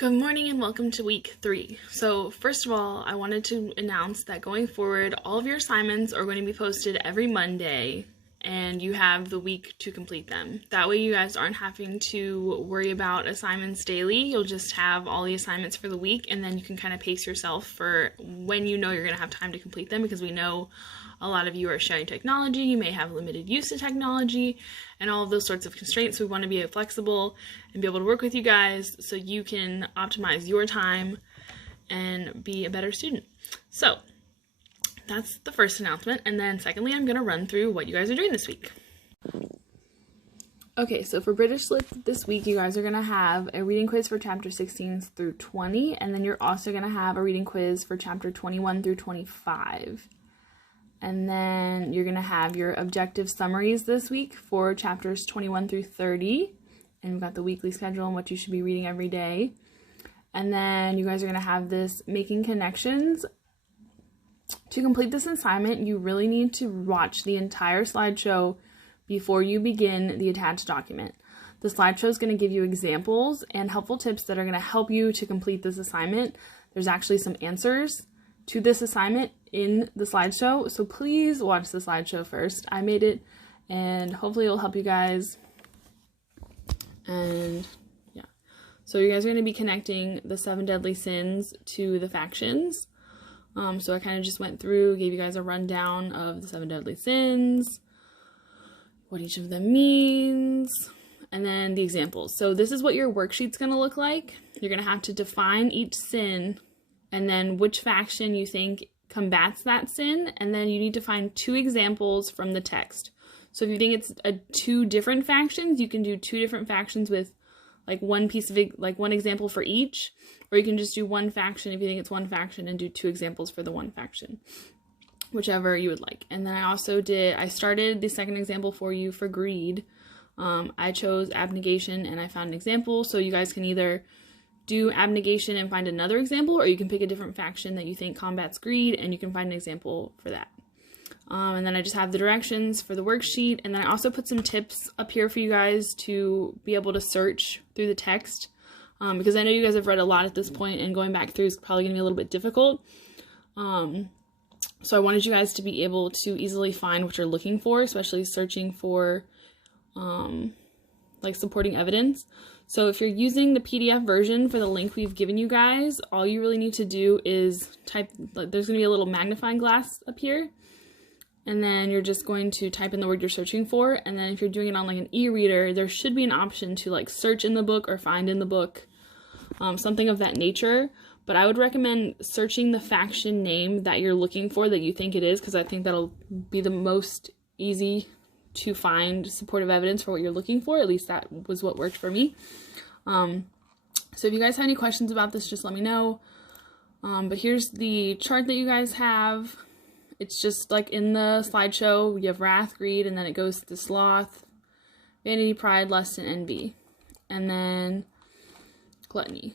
Good morning and welcome to week 3. So first of all, I wanted to announce that going forward, all of your assignments are going to be posted every Monday and you have the week to complete them. That way you guys aren't having to worry about assignments daily. You'll just have all the assignments for the week and then you can kind of pace yourself for when you know you're going to have time to complete them, because we know a lot of you are sharing technology, you may have limited use of technology, and all of those sorts of constraints. We want to be flexible and be able to work with you guys so you can optimize your time and be a better student. So that's the first announcement. And then secondly, I'm going to run through what you guys are doing this week. Okay, so for British Lit this week, you guys are going to have a reading quiz for chapter 16 through 20, and then you're also going to have a reading quiz for chapter 21 through 25. And then you're going to have your objective summaries this week for chapters 21 through 30. And we've got the weekly schedule and what you should be reading every day. And then you guys are going to have this making connections. To complete this assignment, you really need to watch the entire slideshow before you begin the attached document. The slideshow is going to give you examples and helpful tips that are going to help you to complete this assignment. There's actually some answers to this assignment in the slideshow, so please watch the slideshow first. I made it and hopefully it'll help you guys. And yeah, so you guys are going to be connecting the 7 deadly sins to the factions. So I kind of just went through, gave you guys a rundown of the 7 deadly sins, what each of them means, and then the examples. So this is what your worksheet's going to look like. You're going to have to define each sin and then which faction you think combats that sin, and then you need to find 2 examples from the text. So if you think it's 2 different factions, you can do 2 different factions with like one piece of one example for each, or you can just do one faction if you think it's one faction and do 2 examples for the one faction, whichever you would like. And then I started the second example for you for greed. I chose abnegation and I found an example, so you guys can either do abnegation and find another example, or you can pick a different faction that you think combats greed and you can find an example for that. And then I just have the directions for the worksheet, and then I also put some tips up here for you guys to be able to search through the text, because I know you guys have read a lot at this point and going back through is probably going to be a little bit difficult. So I wanted you guys to be able to easily find what you're looking for, especially searching for like supporting evidence. So if you're using the PDF version for the link we've given you guys, all you really need to do is type, there's going to be a little magnifying glass up here, and then you're just going to type in the word you're searching for, and then if you're doing it on like an e-reader, there should be an option to like search in the book or find in the book, something of that nature. But I would recommend searching the faction name that you're looking for, that you think it is, because I think that'll be the most easy to find supportive evidence for what you're looking for. At least that was what worked for me. So if you guys have any questions about this, just let me know. But here's the chart that you guys have. It's just like in the slideshow, you have wrath, greed, and then it goes to sloth, vanity, pride, lust, and envy, and then gluttony.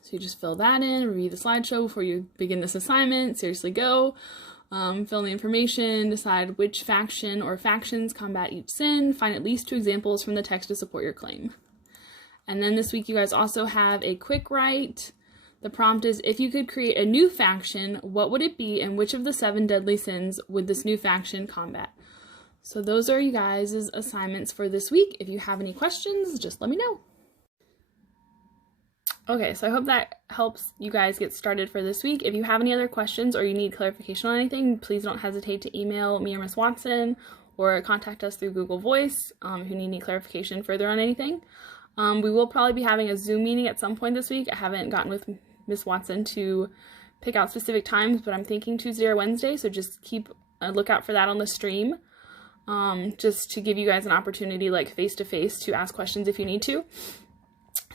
So you just fill that in, review the slideshow before you begin this assignment. Seriously go. Fill in the information, decide which faction or factions combat each sin, find at least 2 examples from the text to support your claim. And then this week you guys also have a quick write. The prompt is, if you could create a new faction, what would it be, and which of the 7 deadly sins would this new faction combat? So those are you guys' assignments for this week. If you have any questions, just let me know. Okay, so I hope that helps you guys get started for this week. If you have any other questions or you need clarification on anything, please don't hesitate to email me or Miss Watson, or contact us through Google Voice if you need any clarification further on anything. We will probably be having a Zoom meeting at some point this week. I haven't gotten with Miss Watson to pick out specific times, but I'm thinking Tuesday or Wednesday, so just keep a lookout for that on the stream, just to give you guys an opportunity, like face-to-face, to ask questions if you need to.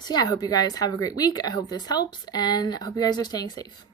So yeah, I hope you guys have a great week. I hope this helps, and I hope you guys are staying safe.